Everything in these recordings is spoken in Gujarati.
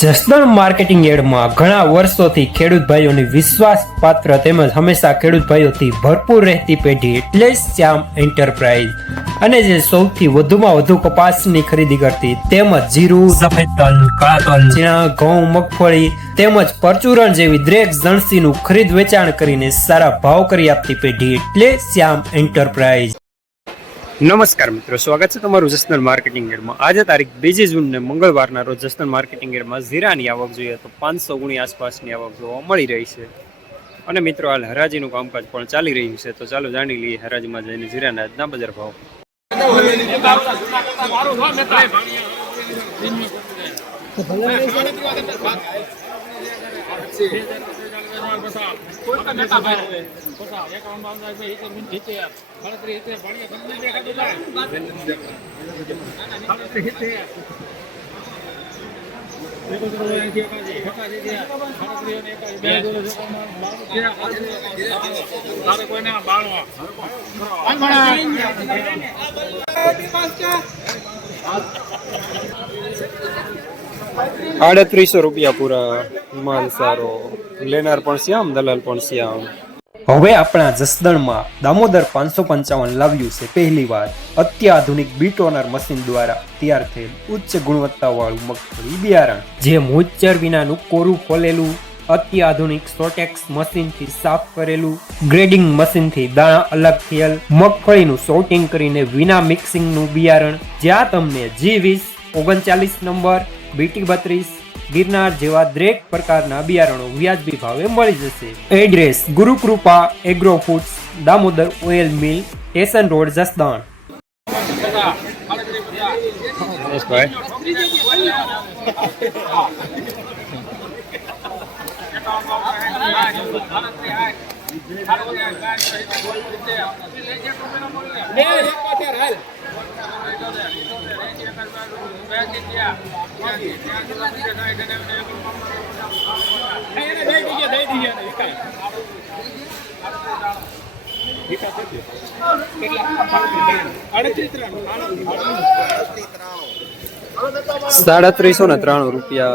જસદણ માર્કેટિંગ યાર્ડમાં ઘણા વર્ષોથી ખેડૂત ભાઈઓની વિશ્વાસપાત્ર તેમજ હંમેશા ખેડૂત ભાઈઓથી ભરપૂર રહેતી પેઢી એટલે શ્યામ એન્ટરપ્રાઇઝ, અને જે સૌથી વધુમાં વધુ કપાસની ખરીદી કરતી તેમજ જીરું, સફેદ તલ, કાળા તલ, ચણા, ઘઉં, મગફળી તેમજ પરચુરણ જેવી દરેક જણસીનું ખરીદ વેચાણ કરીને સારા ભાવ કરી આપતી પેઢી એટલે શ્યામ એન્ટરપ્રાઇઝ। નમસ્કાર મિત્રો, સ્વાગત છે તમારું જસદણ માર્કેટિંગ યાર્ડમાં। આજે તારીખ 2 જૂનને મંગળવારના રોજ જસદણ માર્કેટિંગ યાર્ડમાં જીરાની આવક જોઈએ તો 500 ગુણી આસપાસની આવક જોવા મળી રહી છે। અને મિત્રો હાલ હરાજીનું કામકાજ પણ ચાલી રહ્યું છે, તો ચાલો જાણી લઈએ હરાજીમાં જઈને જીરાના આજના બજાર ભાવ। ₹3800 પૂરા, માલ સારો, લેનાર પણ શ્યામ, દલાલ પણ શ્યામ। હવે આપણા જસદણમાં દામોદર 555 લાવ્યું છે પહેલી વાર અત્યાધુનિક બીટોનર મશીન દ્વારા તૈયાર થયેલ ઉચ્ચ ગુણવત્તાવાળું મગફળી બિયારણ, જે મોઇસ્ચર વિનાનું કોરું ફોલેલું, અત્યાધુનિક સોટેક્સ મશીનથી સાફ કરેલું, ગ્રેડિંગ મશીનથી દાણા અલગ થયેલ મગફળીનું સોર્ટિંગ કરીને વિના મિક્સિંગનું બિયારણ, જ્યાં તમને G20, 39 નંબર, BT32, ગિરનાર જેવા દરેક પ્રકારના બિયારણો વ્યાજબી ભાવે મળી જશે। Address: Gurukrupa agro foods, Damodar oil mill, station road, Jasdan. ₹3793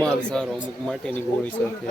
માલ સારો, અમુક માટેની ગોળી સાથે।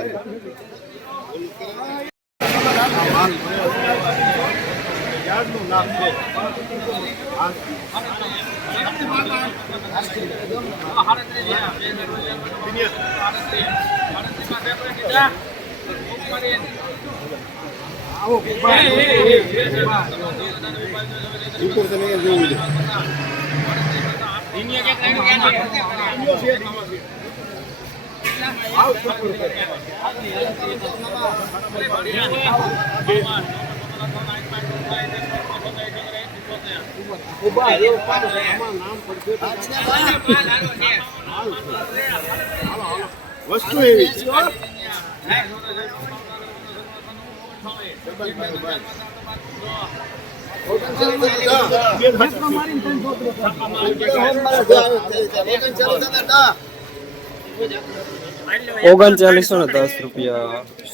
વસ્તુ એવી ₹3910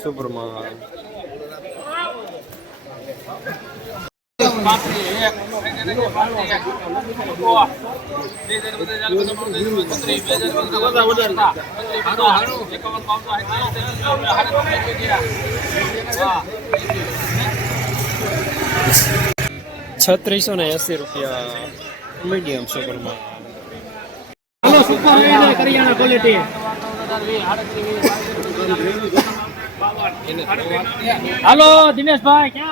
સુપરમાં। ₹3680 મીડિયમ સુપરમાં। હાલો દિનેશભાઈ, ક્યાં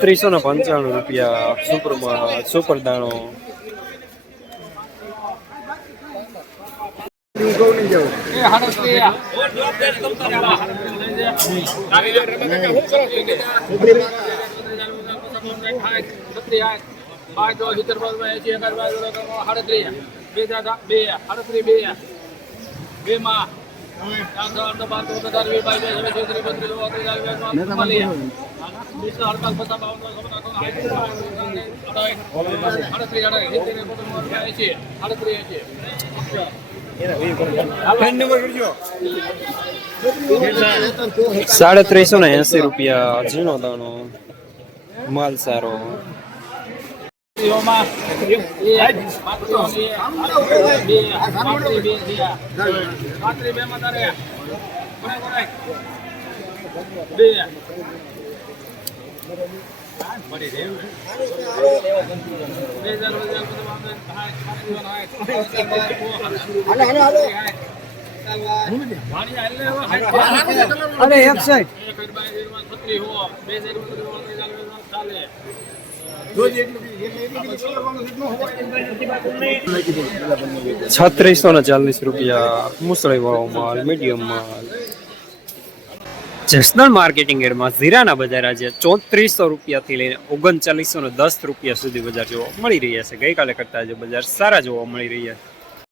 ₹3895 સુપરમાં, સુપર દાણો। ₹380 ઝીણો દાણો માલ સારો અરે એક સાઈડ 3640 મુસળી વાળો માલ મીડિયમ માલ જસનલ માર્કેટિંગ યાર્ડમાં જીરાના બજાર આજે 3400 થી લઈને 3910 રૂપિયા સુધી બજાર જોવા મળી રહ્યા છે. ગઈકાલે કરતા આજે બજાર સારા જોવા મળી રહ્યા છે.